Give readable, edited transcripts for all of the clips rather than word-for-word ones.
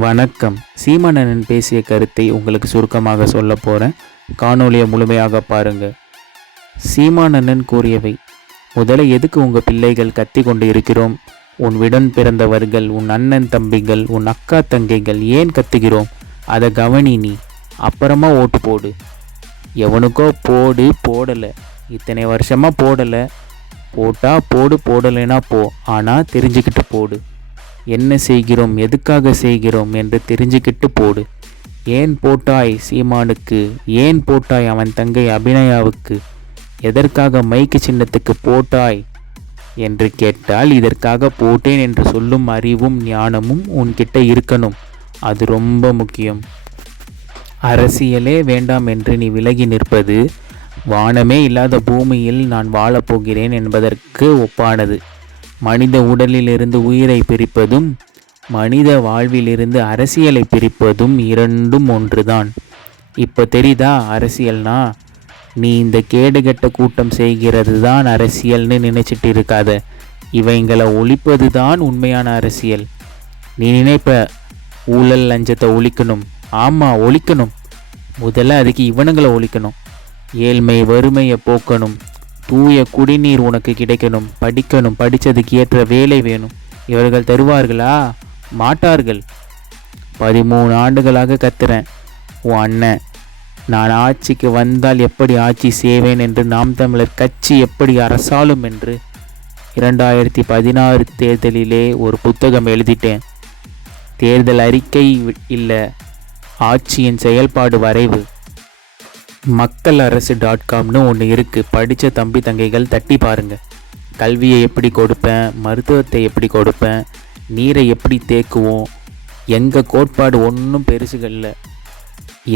வணக்கம். சீமானண்ணன் பேசிய கருத்தை உங்களுக்கு சுருக்கமாக சொல்ல போகிறேன். காணொலியை முழுமையாக பாருங்க. சீமானண்ணன் கூறியவை: முதல்ல எதுக்கு உங்கள் பிள்ளைகள் கத்தி கொண்டு இருக்கிறோம்? உன் விடன் பிறந்தவர்கள், உன் அண்ணன் தம்பிகள், உன் அக்கா தங்கைகள் ஏன் கத்துகிறோம்? அதை கவனி நீ. அப்புறமா ஓட்டு போடு. எவனுக்கோ போடு, போடலை. இத்தனை வருஷமாக போடலை. போட்டா போடு, போடலைன்னா போ. ஆனால் தெரிஞ்சுக்கிட்டு போடு. என்ன செய்கிறோம், எதுக்காக செய்கிறோம் என்று தெரிஞ்சுக்கிட்டு போடு. ஏன் போட்டாய் சீமானுக்கு? ஏன் போட்டாய் அவன் தங்கை அபிநயாவுக்கு? எதற்காக மைக்கு சின்னத்துக்கு போட்டாய் என்று கேட்டால், இதற்காக போட்டேன் என்று சொல்லும் அறிவும் ஞானமும் உன்கிட்ட இருக்கணும். அது ரொம்ப முக்கியம். அரசியலே வேண்டாம் என்று நீ விலகி நிற்பது வானமே இல்லாத பூமியில் நான் வாழப்போகிறேன் என்பதற்கு ஒப்பானது. மனித உடலிலிருந்து உயிரை பிரிப்பதும் மனித வாழ்விலிருந்து அரசியலை பிரிப்பதும் இரண்டும் ஒன்றுதான். இப்போ தெரியுதா அரசியல்னா? நீ இந்த கேடுகட்ட கூட்டம் செய்கிறது தான் அரசியல்னு நினைச்சிட்டு இருக்காத. இவைங்களை ஒழிப்பது தான் உண்மையான அரசியல். நீ நினைப்ப ஊழல் லஞ்சத்தை ஒழிக்கணும். ஆமாம், ஒழிக்கணும். முதல்ல அதுக்கு இவனுங்களை ஒழிக்கணும். ஏழ்மை வறுமையை போக்கணும். தூய குடிநீர் உனக்கு கிடைக்கணும். படிக்கணும். படித்ததுக்கு ஏற்ற வேலை வேணும். இவர்கள் தருவார்களா? மாட்டார்கள். 13 ஆண்டுகளாக கத்துறேன். உன் அண்ணன் நான் ஆட்சிக்கு வந்தால் எப்படி ஆட்சி செய்வேன் என்று, நாம் தமிழர் கட்சி எப்படி அரசாளும் என்று 2016 தேர்தலிலே ஒரு புத்தகம் எழுதிட்டேன். தேர்தல் அறிக்கை இல்லை, ஆட்சியின் செயல்பாடு வரைவு. மக்களரசு.comனு ஒன்று இருக்குது. படித்த தம்பி தங்கைகள் தட்டி பாருங்கள். கல்வியை எப்படி கொடுப்பேன், மருத்துவத்தை எப்படி கொடுப்பேன், நீரை எப்படி தேக்குவோம். எங்கள் கோட்பாடு ஒன்றும் பெருசுகள்ல.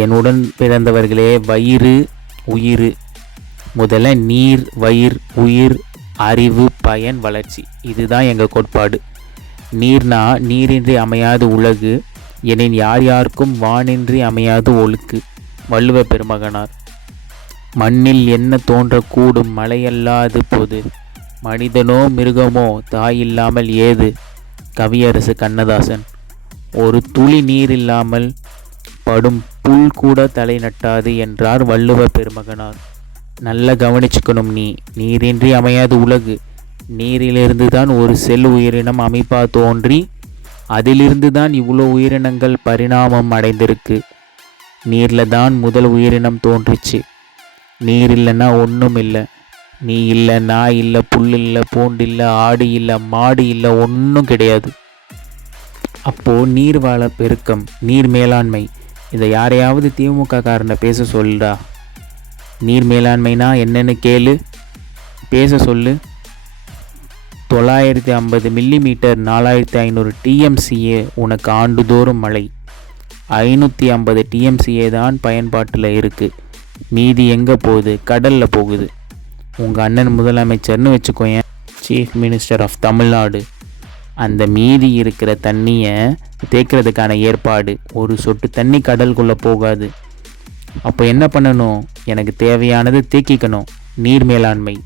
என்னுடன் பிறந்தவர்களே, வயிறு உயிர். முதல்ல நீர், வயிர், உயிர், அறிவு, பயன், வளர்ச்சி. இதுதான் எங்கள் கோட்பாடு. நீர்னா நீரின்றி அமையாது உலகு, எனின் யார் யாருக்கும் வானின்றி அமையாது ஒழுக்கு. வள்ளுவ பெருமகனார். மண்ணில் என்ன தோன்றக்கூடும் மழையல்லாது போது, மனிதனோ மிருகமோ தாயில்லாமல் ஏது. கவியரசு கண்ணதாசன். ஒரு துளி நீர் இல்லாமல் படும் புல் கூட தலை நட்டாது என்றார் வள்ளுவ பெருமகனார். நல்லா கவனிச்சுக்கணும். நீரின்றி அமையாது உலகு. நீரிலிருந்து தான் ஒரு செல் உயிரினம் அமைப்பா தோன்றி அதிலிருந்து தான் இவ்வளோ உயிரினங்கள் பரிணாமம் அடைந்திருக்கு. நீரில் தான் முதல் உயிரினம் தோன்றிச்சு. நீர் இல்லைன்னா ஒன்றும் இல்லை. நீ இல்லை, நாய் இல்லை, புல் இல்லை, பூண்டு இல்லை, ஆடு இல்லை, மாடு இல்லை, ஒன்றும் கிடையாது. அப்போது நீர் வள பெருக்கம், நீர் மேலாண்மை, இதை யாரையாவது திமுக காரனை பேச சொல்லுடா. நீர் மேலாண்மைனா என்னன்னு கேளு, பேச சொல்லு. 950 மில்லிமீட்டர் 4500 டிஎம்சிஏ உனக்கு ஆண்டுதோறும் மழை. 550 டிஎம்சிஏ தான் பயன்பாட்டில் இருக்குது. மீதி எங்கே போகுது? கடலில் போகுது. உங்கள் அண்ணன் முதலமைச்சர்னு வச்சுக்கோயேன், சீஃப் மினிஸ்டர் ஆஃப் தமிழ்நாடு. அந்த மீதி இருக்கிற தண்ணியை தேக்கிறதுக்கான ஏற்பாடு. ஒரு சொட்டு தண்ணி கடலுக்குள்ளே போகாது. அப்போ என்ன பண்ணணும்? எனக்கு தேவையானது தேக்கிக்கணும். நீர் மேலாண்மை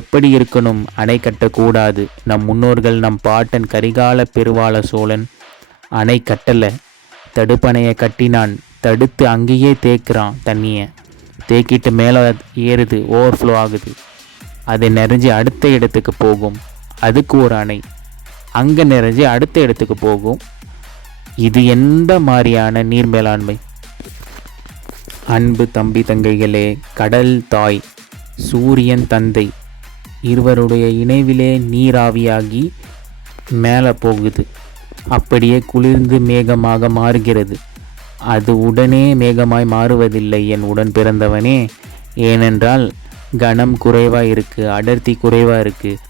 எப்படி இருக்கணும்? அணை கட்டக்கூடாது. நம் முன்னோர்கள், நம் பாட்டன் கரிகால பெருவாள சோழன் அணை கட்டலை, தடுப்பணையை கட்டினான். தடுத்து அங்கேயே தேக்குறான். தண்ணியை தேக்கிட்டு மேலே ஏறுது, ஓவர்ஃப்ளோ ஆகுது. அது நிறைஞ்சு அடுத்த இடத்துக்கு போகும். அதுக்கு ஒரு அணை. அங்கே நிறைஞ்சு அடுத்த இடத்துக்கு போகும். இது எந்த மாதிரியான நீர் மேலாண்மை? அன்பு தம்பி தங்கைகளே, கடல் தாய், சூரியன் தந்தை, இருவருடைய இணைவிலே நீராவியாகி மேலே போகுது. அப்படியே குளிர்ந்து மேகமாக மாறுகிறது. அது உடனே மேகமாய் மாறுவதில்லை என் உடன் பிறந்தவனே. ஏனென்றால் கனம் குறைவாக இருக்குது, அடர்த்தி குறைவாக இருக்குது.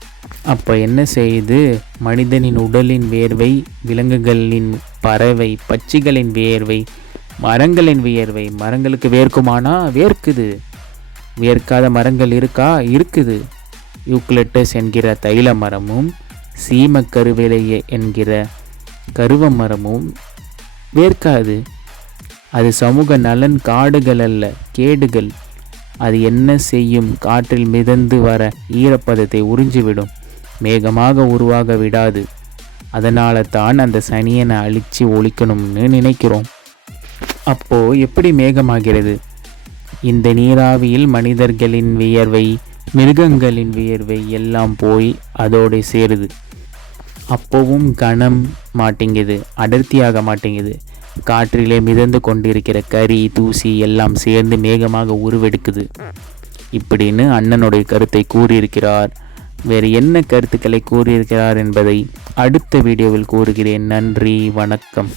அப்போ என்ன செய்யுது? மனிதனின் உடலின் வேர்வை, விலங்குகளின் பறவை, பட்சிகளின் வேர்வை, மரங்களின் வியர்வை. மரங்களுக்கு வேர்க்குமானா? வேர்க்குது. வேர்க்காத மரங்கள் இருக்கா? இருக்குது. யூக்லிட்டஸ் என்கிற தைல மரமும் சீம கருவேலையே என்கிற கருவ மரமும் வேர்க்காது. அது சமூக நலன். காடுகள் அல்ல, கேடுகள். அது என்ன செய்யும்? காற்றில் மிதந்து வர ஈரப்பதத்தை உறிஞ்சிவிடும். மேகமாக உருவாக விடாது. அதனால தான் அந்த சனியனை அழித்து ஒழிக்கணும்னு நினைக்கிறோம். அப்போது எப்படி மேகமாகிறது? இந்த நீராவியில் மனிதர்களின் வியர்வை, மிருகங்களின் வியர்வை எல்லாம் போய் அதோடு சேருது. அப்போவும் கனம் மாட்டேங்குது, அடர்த்தியாக மாட்டேங்குது. காற்றிலே மிதந்து கொண்டிருக்கிற கரி, தூசி எல்லாம் சேர்ந்து மேகமாக உருவெடுக்குது இப்படின்னு அண்ணனுடைய கருத்தை கூறியிருக்கிறார். வேறு என்ன கருத்துக்களை கூறியிருக்கிறார் என்பதை அடுத்த வீடியோவில் கூறுகிறேன். நன்றி, வணக்கம்.